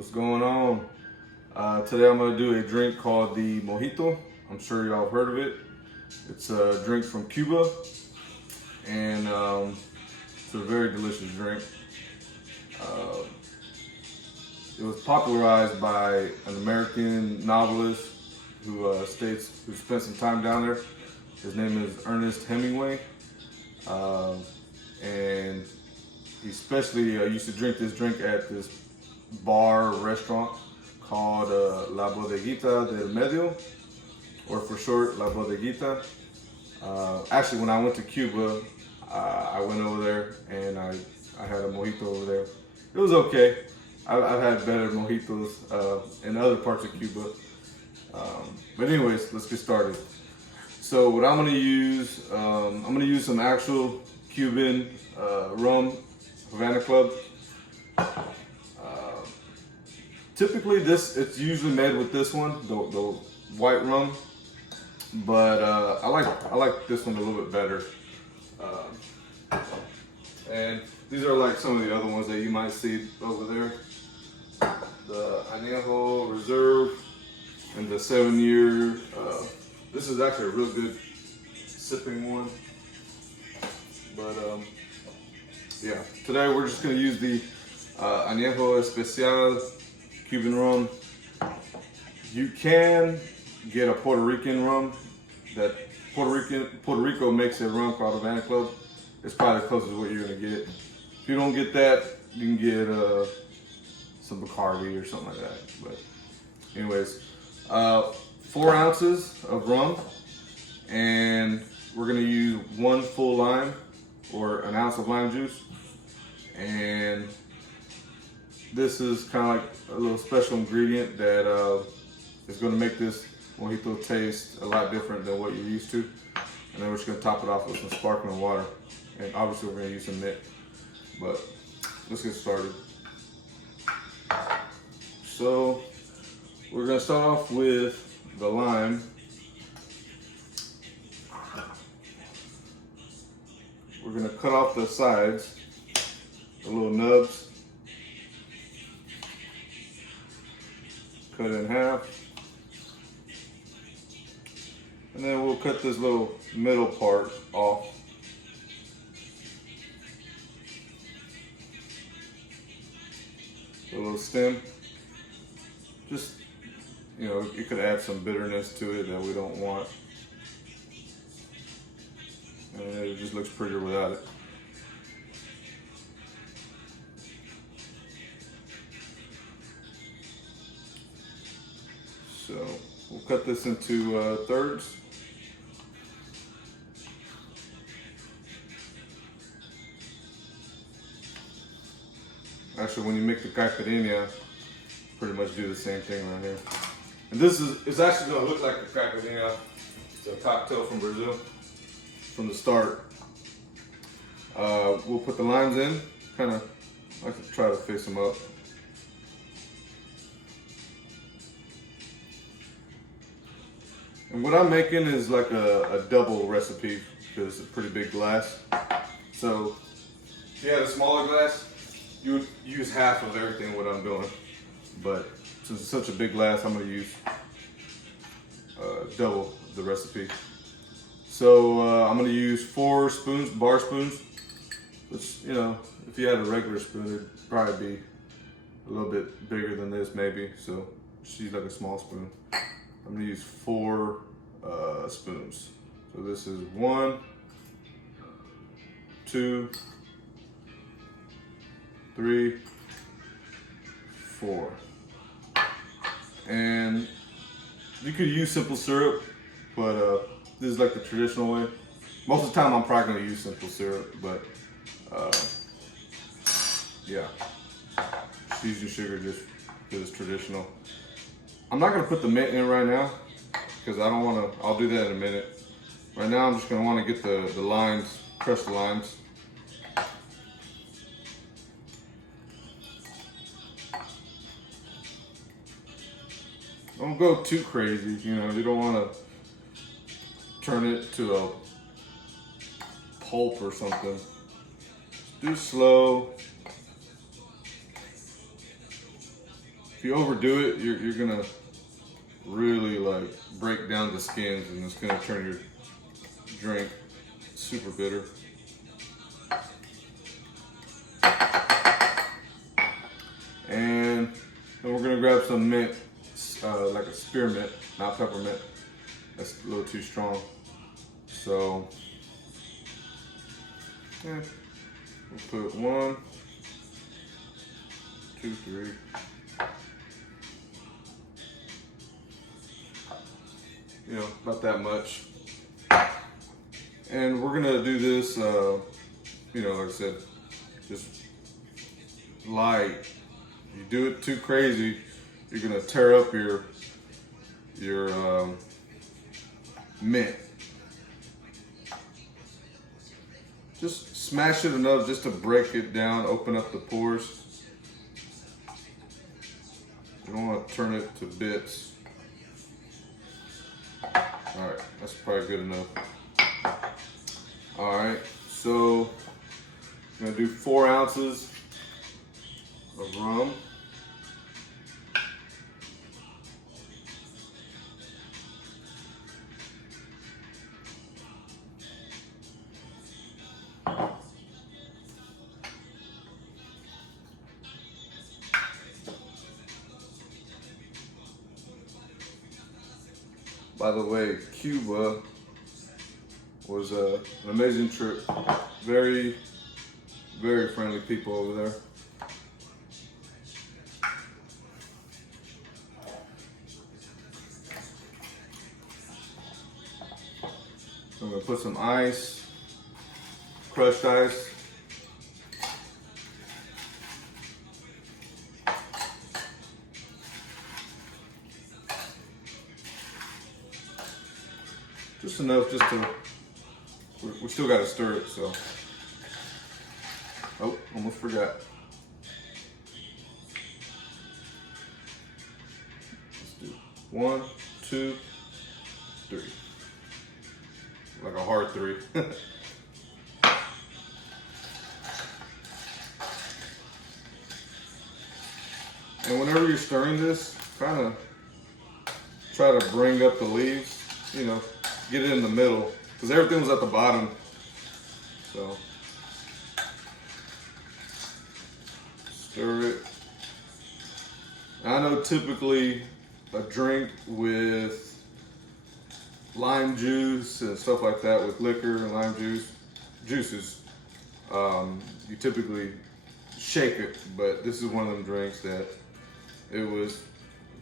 What's going on? Today I'm going to do a drink called the Mojito. I'm sure y'all have heard of it. It's a drink from Cuba, and it's a very delicious drink. It was popularized by an American novelist who spent some time down there. His name is Ernest Hemingway, and he especially used to drink this drink at this bar or restaurant called La Bodeguita del Medio, or for short, La Bodeguita. Actually, when I went to Cuba, I went over there and I had a mojito over there. It was okay. I've had better mojitos in other parts of Cuba. But anyways, let's get started. So what I'm gonna use, some actual Cuban rum, Havana Club. Typically it's usually made with this one, the white rum, but I like this one a little bit better. And these are like some of the other ones that you might see over there. The Añejo Reserve and the 7-year. This is actually a real good sipping one. But yeah, today we're just gonna use the Añejo Especial Cuban rum. You can get a Puerto Rican rum. That Puerto Rico makes a rum called Havana Club. It's probably the closest to what you're gonna get. If you don't get that, you can get some Bacardi or something like that. But anyways, 4 ounces of rum, and we're gonna use 1 full lime or an ounce of lime juice. And this is kind of like a little special ingredient that is gonna make this mojito taste a lot different than what you're used to. And then we're just gonna top it off with some sparkling water. And obviously we're gonna use some mint, but let's get started. So we're gonna start off with the lime. We're gonna cut off the sides, the little nubs. Cut it in half. And then we'll cut this little middle part off. The little stem. Just, you know, you could add some bitterness to it that we don't want. And it just looks prettier without it. So we'll cut this into thirds. Actually, when you make the caipirinha, pretty much do the same thing right here. And it's actually gonna look like a caipirinha. It's a cocktail from Brazil. From the start, we'll put the limes in. Kind of like to try to face them up. And what I'm making is like a double recipe because it's a pretty big glass. So if you had a smaller glass, you would use half of everything what I'm doing. But since it's such a big glass, I'm gonna use double the recipe. So I'm gonna use 4 spoons, bar spoons. Which, you know, if you had a regular spoon, it'd probably be a little bit bigger than this maybe. So just use like a small spoon. I'm gonna use 4 spoons. So this is 1, 2, 3, 4. And you could use simple syrup, but this is like the traditional way. Most of the time I'm probably gonna use simple syrup, but yeah. Just using sugar just because it's traditional. I'm not gonna put the mint in right now because I don't wanna, I'll do that in a minute. Right now I'm just gonna wanna get the limes, crush the limes. Don't go too crazy, you know, you don't wanna turn it to a pulp or something. Just do slow. If you overdo it, you're gonna really like break down the skins, and it's gonna turn your drink super bitter. And then we're gonna grab some mint, like a spearmint, not peppermint. That's a little too strong. So yeah, we'll put 1, 2, 3. You know, about that much. And we're gonna do this, you know, like I said, just light. If you do it too crazy, you're gonna tear up your mint. Just smash it enough just to break it down, open up the pores. You don't want to turn it to bits. All right, that's probably good enough. All right, so I'm gonna do 4 ounces of rum. By the way, Cuba was an amazing trip. Very, very friendly people over there. So I'm gonna put some ice, crushed ice. Just enough just to, we still gotta stir it, so. Oh, almost forgot. Let's do 1, 2, 3. Like a hard 3. And whenever you're stirring this, kind of try to bring up the leaves, you know, get it in the middle, because everything was at the bottom. So stir it. I know typically a drink with lime juice and stuff like that, with liquor and lime juices, you typically shake it, but this is one of them drinks that it was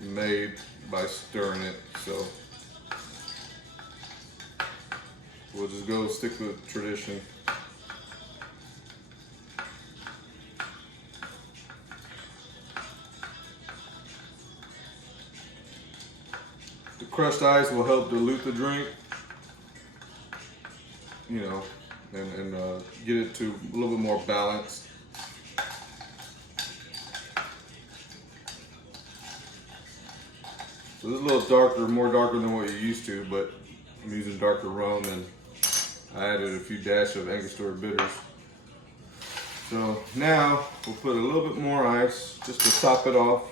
made by stirring it, so we'll just go stick with tradition. The crushed ice will help dilute the drink, you know, and get it to a little bit more balanced. So this is a little darker, more darker than what you're used to, but I'm using darker rum, and I added a few dashes of Angostura bitters. So now we'll put a little bit more ice just to top it off.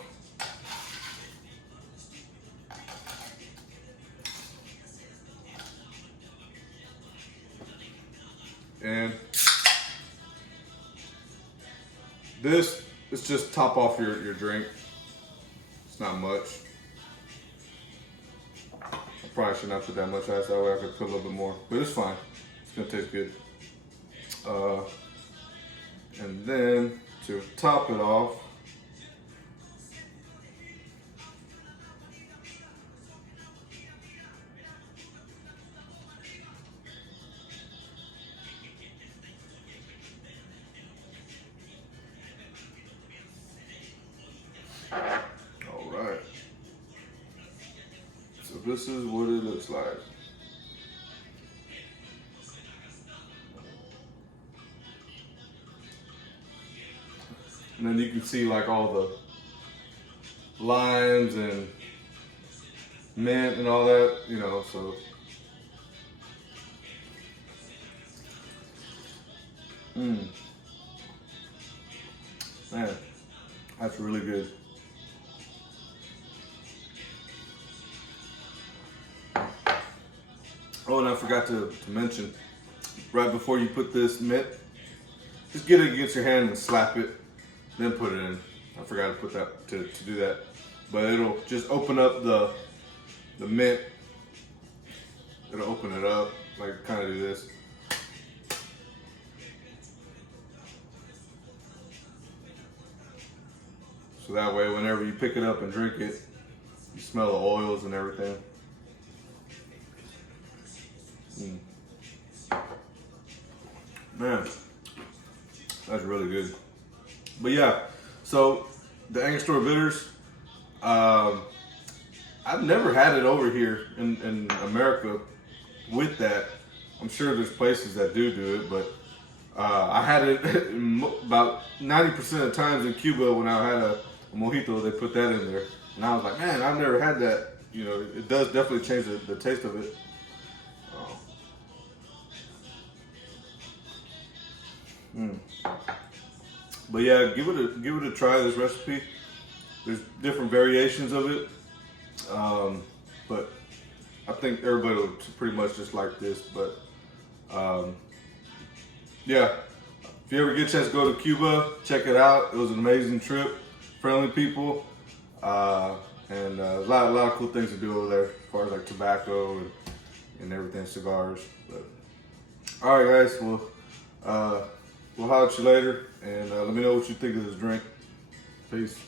And this is just top off your drink. It's not much. I probably should not put that much ice, that way I could put a little bit more, but it's fine. It's gonna taste good. And then to top it off, all right. So this is what it looks like. And then you can see like all the limes and mint and all that, you know, so. Man, that's really good. Oh, and I forgot to mention, right before you put this mint, just get it against your hand and slap it, then put it in. I forgot to put that to do that, but it'll just open up the mint. It'll open it up, like kind of do this. So that way, whenever you pick it up and drink it, you smell the oils and everything. Man, that's really good. But yeah, so the Angostura bitters, I've never had it over here in America with that. I'm sure there's places that do it, but I had it about 90% of the times in Cuba when I had a mojito, they put that in there. And I was like, man, I've never had that. You know, it does definitely change the taste of it. But yeah, give it a try, this recipe. There's different variations of it. But I think everybody will pretty much just like this. But yeah, if you ever get a chance to go to Cuba, check it out. It was an amazing trip, friendly people, and a lot of cool things to do over there as far as like tobacco and everything, cigars. But all right, guys, we'll holler at you later, and let me know what you think of this drink. Peace.